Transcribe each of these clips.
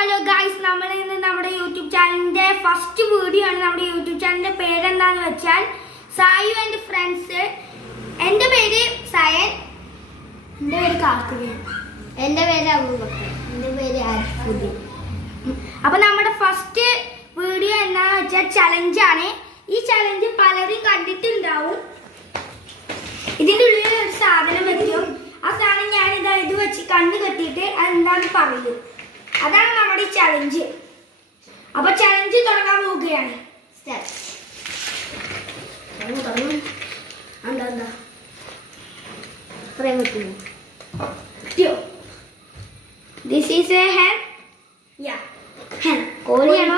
Hello guys, നമ്മൾ ഇന്ന് നമ്മുടെ യൂട്യൂബ് ചാനലിന്റെ ഫസ്റ്റ് വീഡിയോ ആണ്. നമ്മുടെ യൂട്യൂബ് ചാനലിന്റെ പേരെന്താന്ന് വെച്ചാൽ സായു ആൻഡ് ഫ്രണ്ട്സ്. എൻ്റെ പേര് സായൻ, എൻ്റെ പേര് കാർത്തികൻ, എൻ്റെ പേര് അബൂബക്കർ, എൻ്റെ പേര് ആരിഫുദ്ദീൻ. അപ്പൊ നമ്മുടെ ഫസ്റ്റ് വീഡിയോ എന്താന്ന് വെച്ചാൽ ചലഞ്ചാണ്. ഈ ചലഞ്ച് പലരും കണ്ടിട്ടുണ്ടാവും. ഇതിൻ്റെ ഉള്ളിൽ ഒരു സാധനം വെക്കും. ആ സാധനം ഞാൻ ഇത് വെച്ച് കണ്ണ് കെട്ടിയിട്ട് അതെന്താന്ന് പറയും. അതാണ് നമ്മുടെ ചലഞ്ച്. അപ്പൊ ചലഞ്ച് തുടങ്ങാൻ പോവുകയാണ്. This is a hen. കോഴിയാണോ?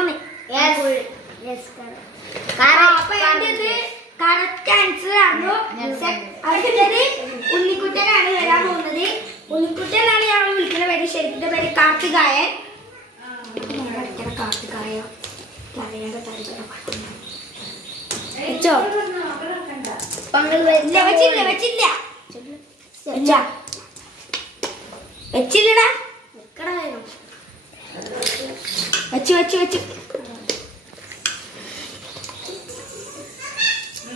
കറക്റ്റ് ആൻസർ ആണോ? അടുത്തത് ഉണ്ണിക്കുട്ടനാണ് വരാൻ പോകുന്നത്. ഉണ്ണിക്കുട്ടനാണ് ഞങ്ങൾ വിളിക്കുന്ന പേര്. ശരിക്കും പേര് കാർത്തികായൻ. കാർത്തികായോ വെച്ചില്ലടാ, വെച്ച് വെച്ച് വെച്ച്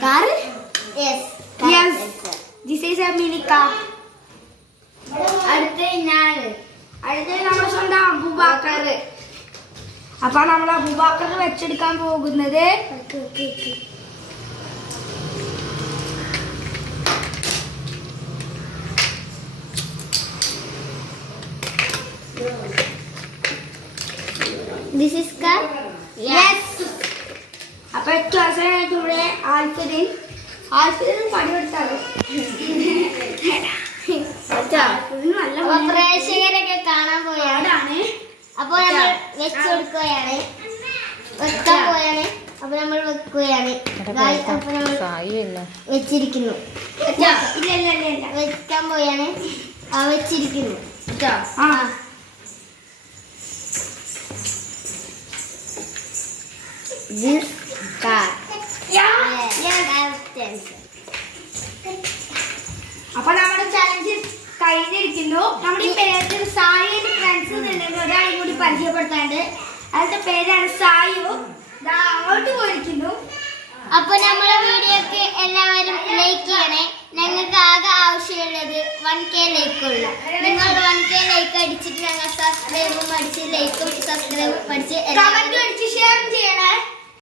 car. Yes. This is a mini car. അടുത്ത നമ്മുടെ സ്വന്തം അബൂബക്കർ. അപ്പൊ നമ്മൾ അബൂബക്കർ വെച്ചെടുക്കാൻ പോകുന്നത് This is car. Yes. അപ്പൊ ഏറ്റവും അവസാനമായിട്ട് ഇവിടെ ആൽഫിദിൻ പണിയെടുത്താലോ. നല്ല പ്രേക്ഷകരൊക്കെ കാണാൻ പോയാണ്. അപ്പൊ നമ്മൾ വെച്ചുകൊടുക്കുകയാണ്, വെക്കാൻ പോയാണ്. അപ്പൊ നമ്മൾ വെക്കുകയാണ്. അപ്പൊ നമ്മൾ വെച്ചിരിക്കുന്നു, വെക്കാൻ പോയാണ്. വെച്ചിരിക്കുന്നു. This car. അപ്പൊ നമ്മുടെ ചലഞ്ച് കഴിഞ്ഞിരിക്കുന്നു. നമ്മുടെ ഈ പേര് സായി ആൻഡ് ഫ്രണ്ട്സ് എന്നുണ്ടെങ്കിൽ ഒരാളെ കൂടി പരിചയപ്പെടുത്താണ്ട്. അതിന്റെ പേരാണ് സായു. അങ്ങോട്ട് പോയിരിക്കുന്നു. അപ്പൊ നമ്മളെ വീഡിയോക്ക് എല്ലാവരും ലൈക്ക് ചെയ്യണേ. ഞങ്ങൾക്ക് ആകെ ആവശ്യമുള്ളത് 1K ലൈക്കുള്ളൂ. നിങ്ങൾ 1K ലൈക്ക് അടിച്ചിട്ട് ഞങ്ങൾ സബ്സ്ക്രൈബും അടിച്ച് ലൈക്കും സബ്സ്ക്രൈബും അടിച്ച് കമന്റും അടിച്ച് ഷെയർ ചെയ്യണേ.